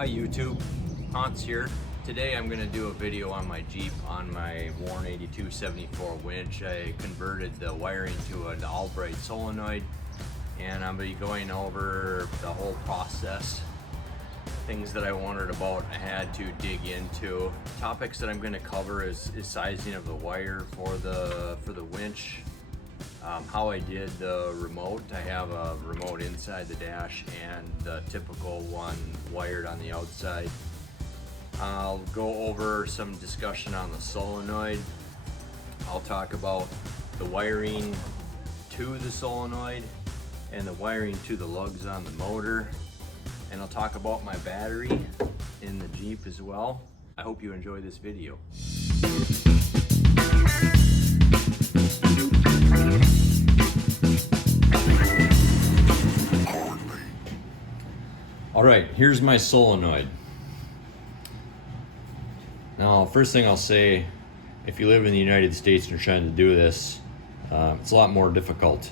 Hi YouTube, Hans here. Today I'm going to do a video on my Jeep on my worn 8274 winch. I converted the wiring to an Albright Solenoid and I'm going to be going over the whole process. Things that I wondered about, I had to dig into. Topics that I'm going to cover is sizing of the wire for the winch. How I did the remote. I have a remote inside the dash and the typical one wired on the outside. I'll go over some discussion on the solenoid. I'll talk about the wiring to the solenoid and the wiring to the lugs on the motor. And I'll talk about my battery in the Jeep as well. I hope you enjoy this video. All right, here's my solenoid. Now, first thing I'll say, if you live in the United States and you're trying to do this, it's a lot more difficult.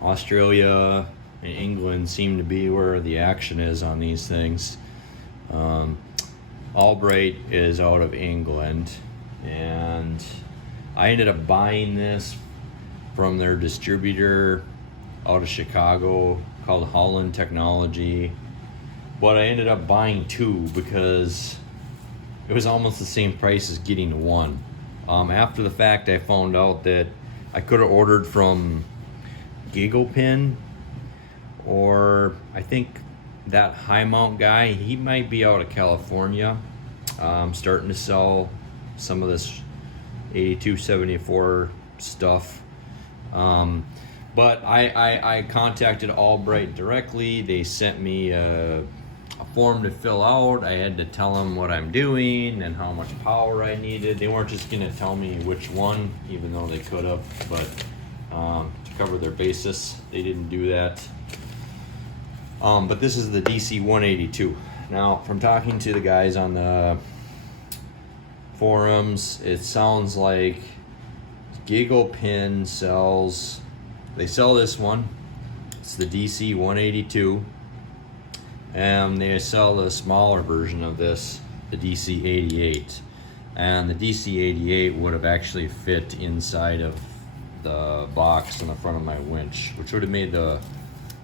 Australia and England seem to be where the action is on these things. Albright is out of England, and I ended up buying this from their distributor out of Chicago called Holland Technology. But I ended up buying two because it was almost the same price as getting one. After the fact, I found out that I could have ordered from Giggle, or I think that high mount guy, he might be out of California, starting to sell some of this 8274 stuff. But I contacted Albright directly. They sent me a form to fill out. I had to tell them what I'm doing and how much power I needed. They weren't just gonna tell me which one, even though they could have, but to cover their basis, they didn't do that. But this is the DC 182. Now, from talking to the guys on the forums, it sounds like Giggle sells, they sell this one. It's the DC 182. And they sell the smaller version of this, the DC 88. And the DC 88 would have actually fit inside of the box in the front of my winch, which would have made the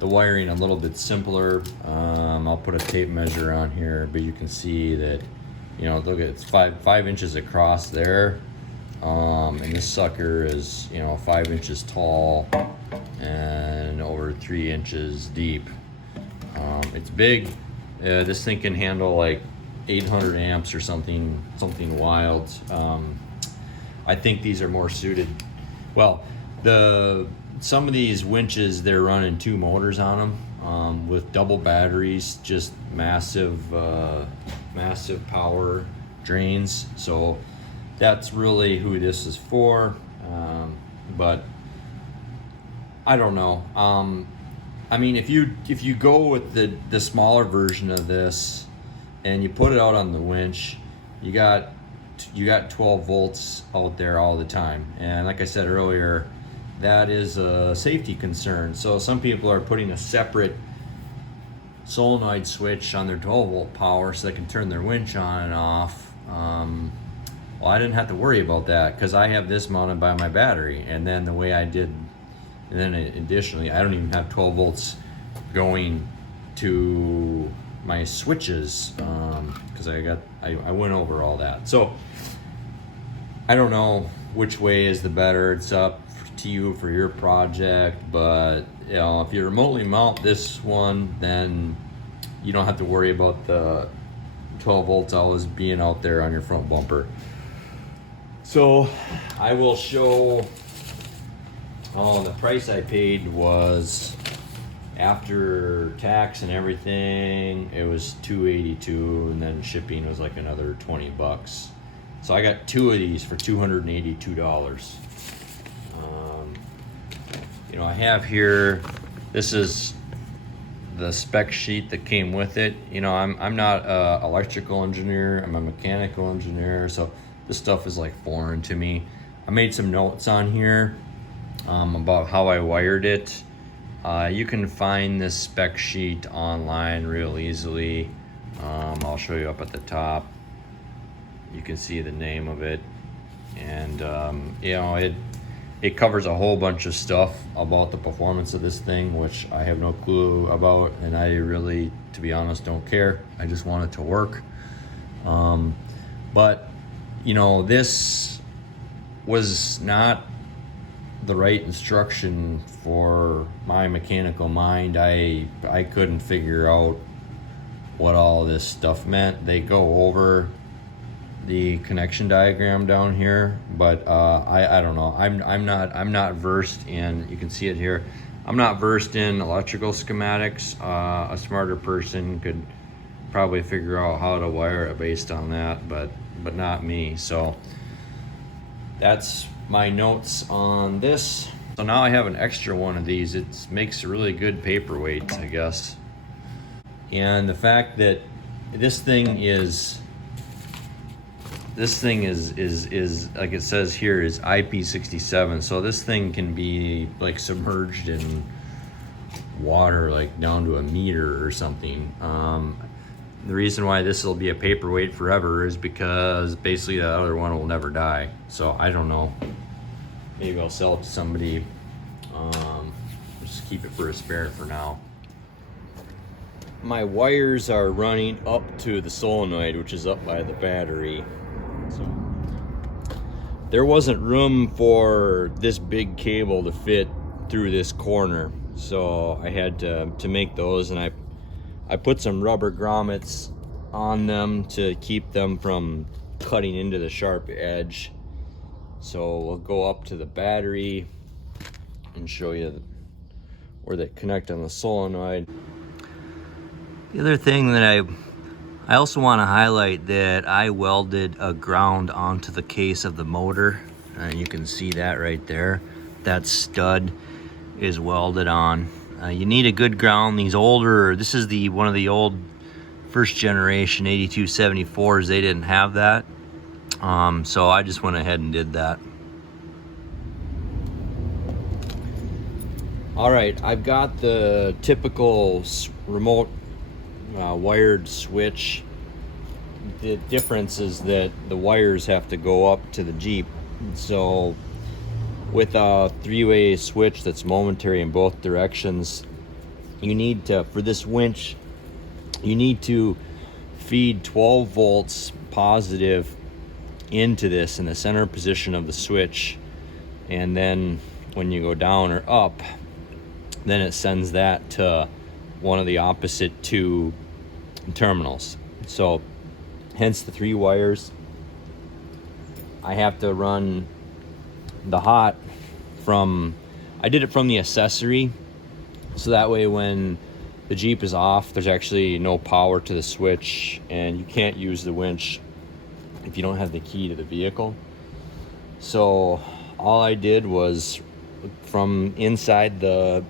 wiring a little bit simpler. I'll put a tape measure on here, but you can see that, you know, look at, it's five inches across there. And this sucker is, you know, 5 inches tall and over 3 inches deep. It's big. This thing can handle like 800 amps or something wild. I think these are more suited. Well, some of these winches, they're running 2 motors on them with double batteries, just massive power drains. So that's really who this is for. But I don't know. I mean, if you go with the smaller version of this and you put it out on the winch, you got 12 volts out there all the time. And like I said earlier, that is a safety concern. So some people are putting a separate solenoid switch on their 12 volt power so they can turn their winch on and off. Well, I didn't have to worry about that because I have this mounted by my battery. And then the way I did, and then additionally, I don't even have 12 volts going to my switches because I went over all that. So I don't know which way is the better. It's up to you for your project, but you know, if you remotely mount this one, then you don't have to worry about the 12 volts always being out there on your front bumper. So I will show. The price I paid was, after tax and everything, it was $282, and then shipping was like another 20 bucks. So I got 2 of these for $282. You know, I have here, this is the spec sheet that came with it. You know, I'm not an electrical engineer, I'm a mechanical engineer, so this stuff is like foreign to me. I made some notes on here about how I wired it. You can find this spec sheet online real easily. I'll show you up at the top. You can see the name of it, and you know, it covers a whole bunch of stuff about the performance of this thing, which I have no clue about, and I really, to be honest, don't care. I just want it to work. But you know, this was not the right instruction for my mechanical mind. I couldn't figure out what all this stuff meant. They go over the connection diagram down here, but I don't know. I'm not versed in, you can see it here, I'm not versed in electrical schematics. A smarter person could probably figure out how to wire it based on that, but not me. So that's my notes on this. So now I have an extra one of these. It makes a really good paperweight, I guess. And the fact that this thing is like it says here, is IP67. So this thing can be like submerged in water, like down to a meter or something. The reason why this will be a paperweight forever is because basically the other one will never die. So I don't know. Maybe I'll sell it to somebody. Just keep it for a spare for now. My wires are running up to the solenoid, which is up by the battery. So there wasn't room for this big cable to fit through this corner, so I had to make those, and I put some rubber grommets on them to keep them from cutting into the sharp edge. So we'll go up to the battery and show you where they connect on the solenoid. The other thing that I also want to highlight, that I welded a ground onto the case of the motor. You can see that right there. That stud is welded on. You need a good ground. These older, this is one of the old first generation 8274s. They didn't have that. So I just went ahead and did that. All right, I've got the typical remote wired switch. The difference is that the wires have to go up to the Jeep. So with a three-way switch that's momentary in both directions, you need to, for this winch, you need to feed 12 volts positive into this in the center position of the switch, and then when you go down or up, then it sends that to one of the opposite two terminals. So hence the 3 wires. I have to run the hot from, I did it from the accessory, so that way when the Jeep is off, there's actually no power to the switch, and you can't use the winch if you don't have the key to the vehicle. So all I did was from inside the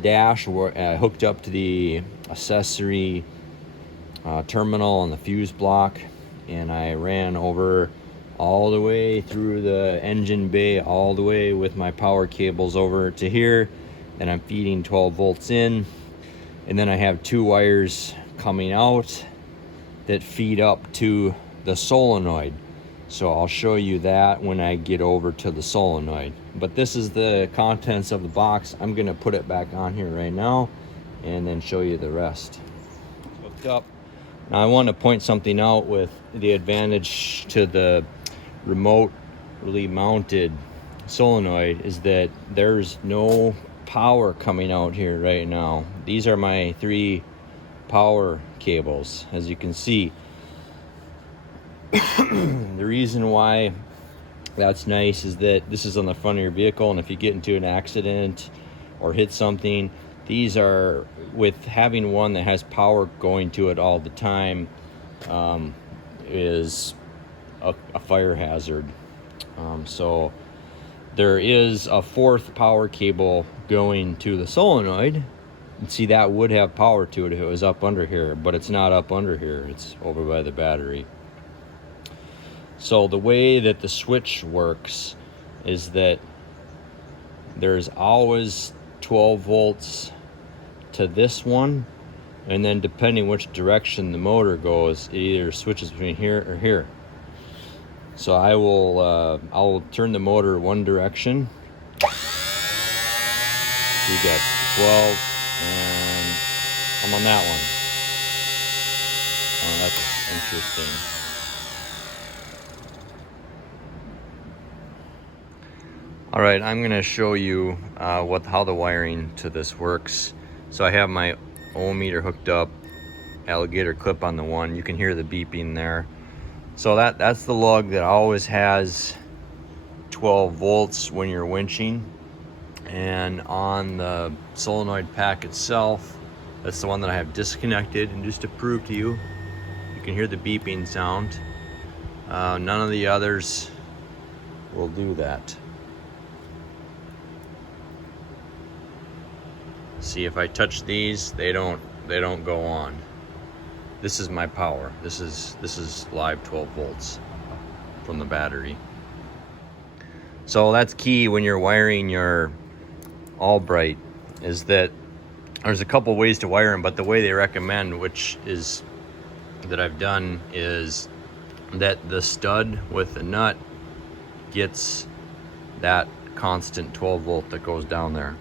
dash, where I hooked up to the accessory terminal on the fuse block, and I ran over all the way through the engine bay, all the way with my power cables over to here, and I'm feeding 12 volts in, and then I have 2 wires coming out that feed up to the solenoid. So I'll show you that when I get over to the solenoid. But this is the contents of the box. I'm gonna put it back on here right now and then show you the rest. Hooked up. Now I want to point something out with the advantage to the remotely mounted solenoid, is that there's no power coming out here right now. These are my 3 power cables, as you can see. The reason why that's nice is that this is on the front of your vehicle, and if you get into an accident or hit something, these are, with having one that has power going to it all the time, is a fire hazard. So there is a 4th power cable going to the solenoid. And see, that would have power to it if it was up under here, but it's not up under here. It's over by the battery. So the way that the switch works is that there's always 12 volts to this one, and then depending which direction the motor goes, it either switches between here or here. So I'll turn the motor one direction. So you got 12, and I'm on that one. Oh, that's interesting. All right, I'm gonna show you how the wiring to this works. So I have my ohm meter hooked up, alligator clip on the one. You can hear the beeping there. So that's the lug that always has 12 volts when you're winching. And on the solenoid pack itself, that's the one that I have disconnected. And just to prove to you, you can hear the beeping sound. None of the others will do that. See, if I touch these, they don't go on. This is my power. This is live 12 volts from the battery. So that's key when you're wiring your Albright, is that there's a couple ways to wire them, but the way they recommend, which is that I've done, is that the stud with the nut gets that constant 12 volt that goes down there.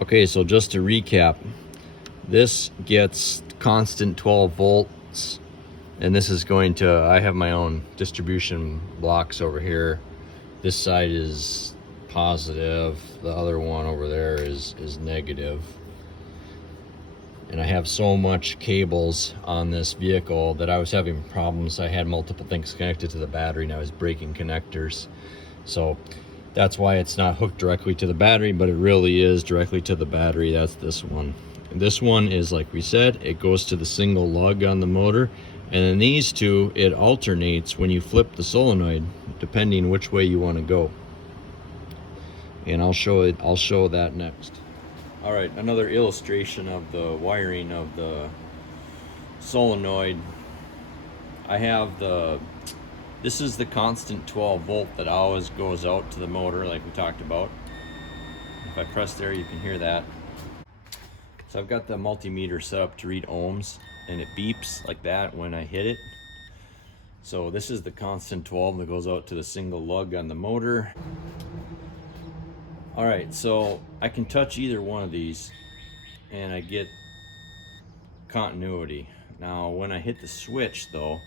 Okay, so just to recap, this gets constant 12 volts, and this is going to, I have my own distribution blocks over here. This side is positive, the other one over there is negative. And I have so much cables on this vehicle that I was having problems. I had multiple things connected to the battery and I was breaking connectors. So that's why it's not hooked directly to the battery, but it really is directly to the battery. That's this one. And this one is, like we said, it goes to the single lug on the motor. And then these two, it alternates when you flip the solenoid, depending which way you want to go. And I'll show that next. All right, another illustration of the wiring of the solenoid. I have this is the constant 12 volt that always goes out to the motor, like we talked about. If I press there, you can hear that. So I've got the multimeter set up to read ohms, and it beeps like that when I hit it. So this is the constant 12 that goes out to the single lug on the motor. All right, so I can touch either one of these and I get continuity. Now when I hit the switch though,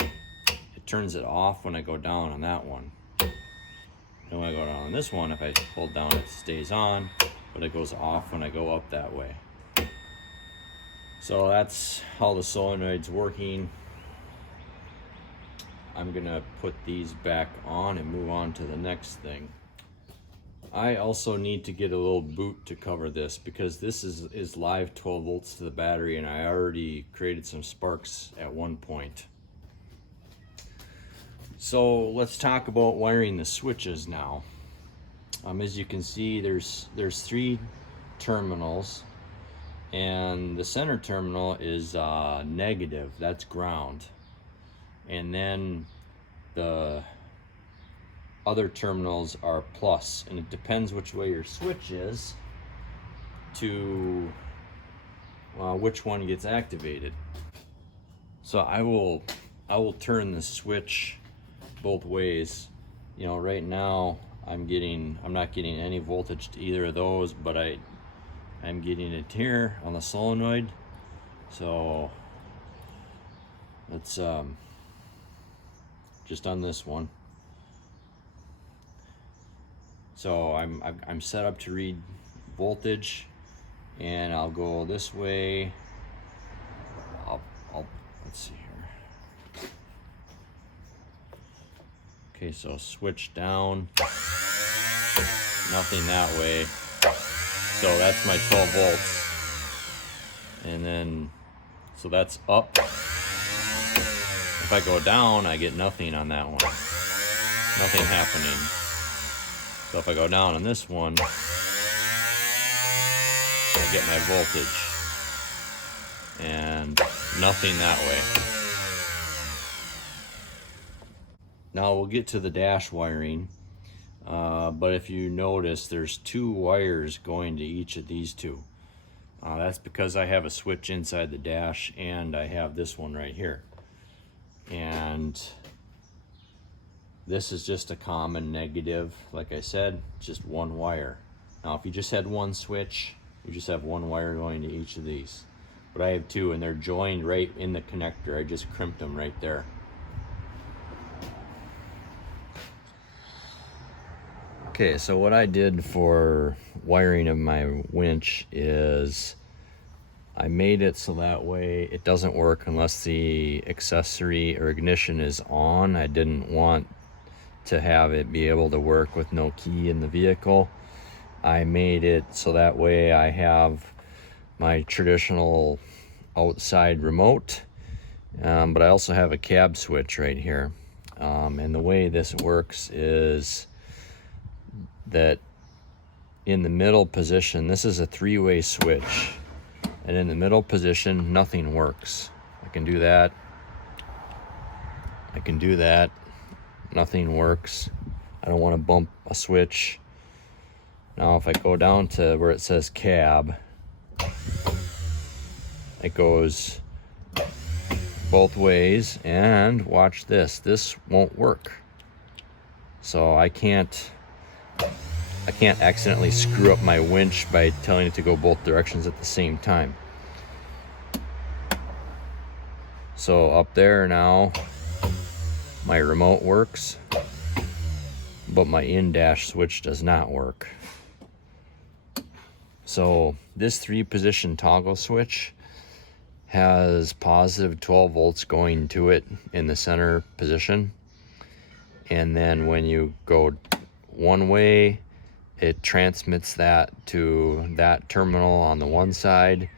it turns it off when I go down on that one. And when I go down on this one, if I hold down, it stays on, but it goes off when I go up that way. So that's how the solenoid's working. I'm gonna put these back on and move on to the next thing. I also need to get a little boot to cover this, because this is live 12 volts to the battery, and I already created some sparks at one point. So let's talk about wiring the switches now. As you can see, there's 3 terminals, and the center terminal is negative, that's ground. And then the other terminals are plus, and it depends which way your switch is to which one gets activated. So I will turn the switch both ways. You know, right now I'm not getting any voltage to either of those, but I'm getting it here on the solenoid. So let's just on this one. So I'm set up to read voltage, and I'll go this way. Let's see here. Okay, so switch down. Nothing that way. So that's my 12 volts. And then, so that's up. If I go down, I get nothing on that one. Nothing happening. So if I go down on this one, I get my voltage, and nothing that way. Now we'll get to the dash wiring, but if you notice, there's 2 wires going to each of these 2. That's because I have a switch inside the dash, and I have this one right here. And this is just a common negative. Like I said, just one wire. Now if you just had one switch, you just have one wire going to each of these. But I have two, and they're joined right in the connector. I just crimped them right there. Okay, so what I did for wiring of my winch is I made it so that way it doesn't work unless the accessory or ignition is on. I didn't want to have it be able to work with no key in the vehicle. I made it so that way I have my traditional outside remote, but I also have a cab switch right here. And the way this works is that in the middle position, this is a three-way switch, and in the middle position nothing works. I can do that, I can do that, nothing works. I don't want to bump a switch. Now if I go down to where it says cab, it goes both ways, and watch this, this won't work. So I can't accidentally screw up my winch by telling it to go both directions at the same time. So up there now, my remote works, but my in-dash switch does not work. So this 3-position toggle switch has positive 12 volts going to it in the center position. And then when you go one way, it transmits that to that terminal on the one side.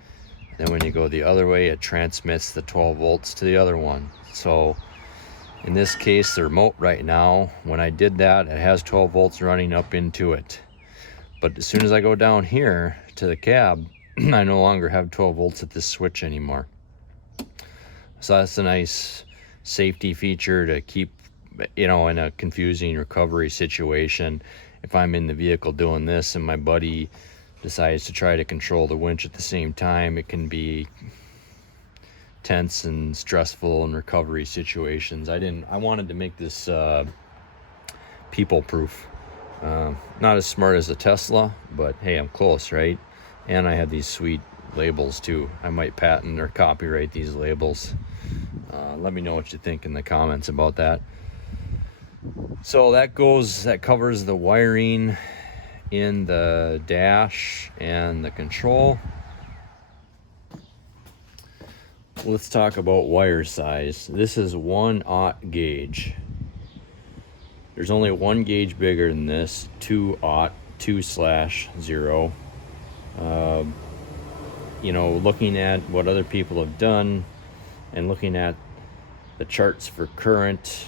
Then when you go the other way, it transmits the 12 volts to the other one. So in this case, the remote right now, when I did that, it has 12 volts running up into it. But as soon as I go down here to the cab, I no longer have 12 volts at this switch anymore. So that's a nice safety feature to keep, in a confusing recovery situation. If I'm in the vehicle doing this and my buddy decides to try to control the winch at the same time, it can be tense and stressful in recovery situations. I wanted to make this people proof. Not as smart as a Tesla, but hey, I'm close, right? And I have these sweet labels too. I might patent or copyright these labels. Let me know what you think in the comments about that. So that covers the wiring in the dash and the control. Let's talk about wire size. This is 1/0 gauge. There's only one gauge bigger than this, 2/0, 2/0. Looking at what other people have done and looking at the charts for current,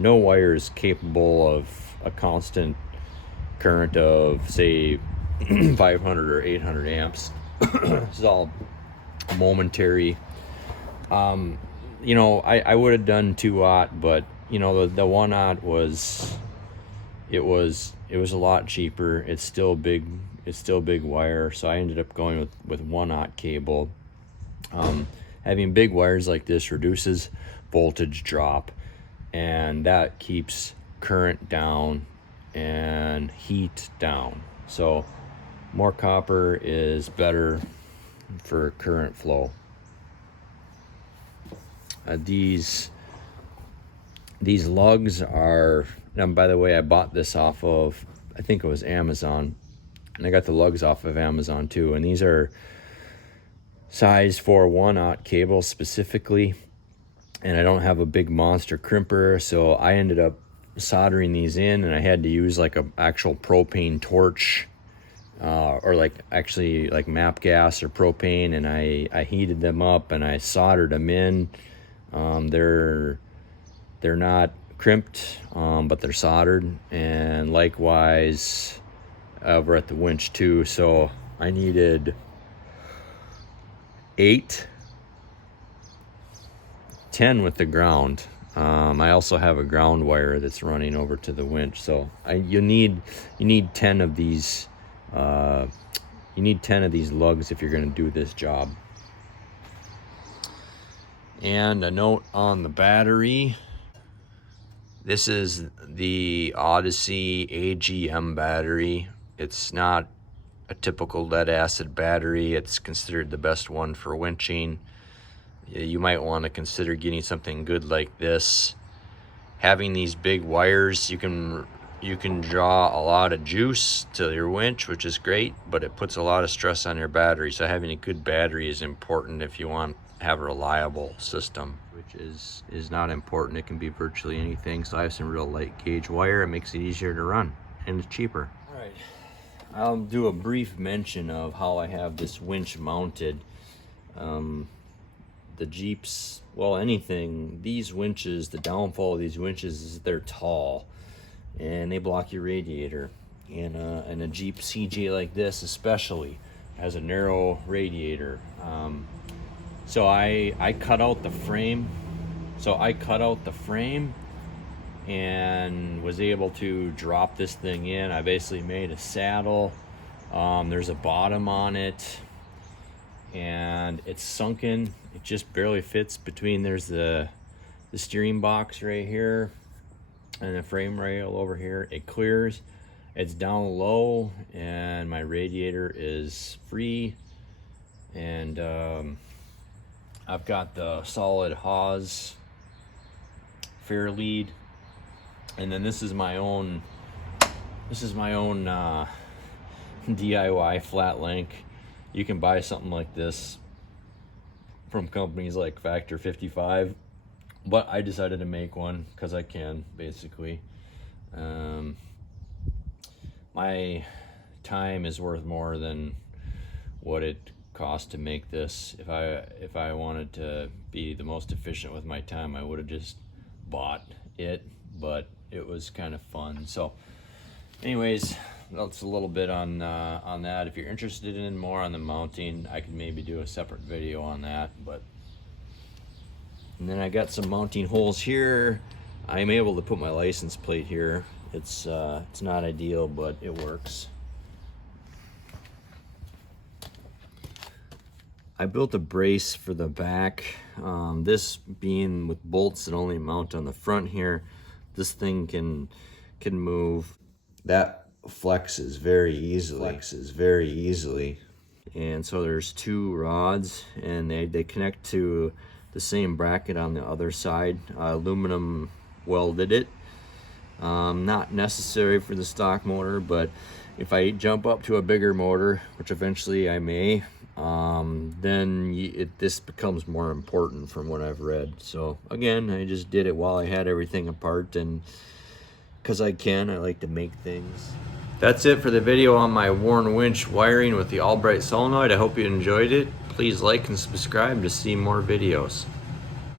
no wire is capable of a constant current of, say, 500 or 800 amps. This is all momentary. I would have done 2/0, but the 1/0 was a lot cheaper. It's still big wire, so I ended up going with 1/0 cable. Having big wires like this reduces voltage drop, and that keeps current down and heat down. So more copper is better for current flow. These lugs are, and by the way, I bought this off of, I think it was Amazon, and I got the lugs off of Amazon too, and these are size for 1/0 cable specifically, and I don't have a big monster crimper, so I ended up soldering these in, and I had to use like an actual propane torch, or like MAP gas or propane, and I heated them up and I soldered them in. They're not crimped, but they're soldered, and likewise over at the winch too. So I needed 10 with the ground. I also have a ground wire that's running over to the winch, so you need 10 of these You need 10 of these lugs if you're going to do this job. And a note on the battery. This is the Odyssey AGM battery. It's not a typical lead acid battery. It's considered the best one for winching. You might want to consider getting something good like this. Having these big wires, you can draw a lot of juice to your winch, which is great, but it puts a lot of stress on your battery. So having a good battery is important if you want to have a reliable system, which is not important. It can be virtually anything. So I have some real light gauge wire. It makes it easier to run, and it's cheaper. All right, I'll do a brief mention of how I have this winch mounted. The Jeeps, well, anything, these winches, the downfall of these winches is they're tall and they block your radiator. And a Jeep CJ like this especially has a narrow radiator. So I cut out the frame. And was able to drop this thing in. I basically made a saddle. There's a bottom on it, and it's sunken. It just barely fits between. There's the steering box right here and the frame rail over here. It clears. It's down low, and my radiator is free. And I've got the solid Haas fair lead, and then this is my own DIY flat link. You can buy something like this from companies like Factor 55, but I decided to make one because I can, basically. My time is worth more than what it cost to make this. If I wanted to be the most efficient with my time, I would have just bought it, but it was kind of fun. So anyways, that's a little bit on that. If you're interested in more on the mounting, I could maybe do a separate video on that. And then I got some mounting holes here. I'm able to put my license plate here. It's not ideal, but it works. I built a brace for the back. This being with bolts that only mount on the front here, this thing can move. That flexes very easily. And so there's two rods, and they connect to the same bracket on the other side. Aluminum welded it. Not necessary for the stock motor, but if I jump up to a bigger motor, which eventually I may, then this becomes more important from what I've read. So again, I just did it while I had everything apart, and because I like to make things. That's it for the video on my worn winch wiring with the Albright Solenoid. I hope you enjoyed it. Please like and subscribe to see more videos.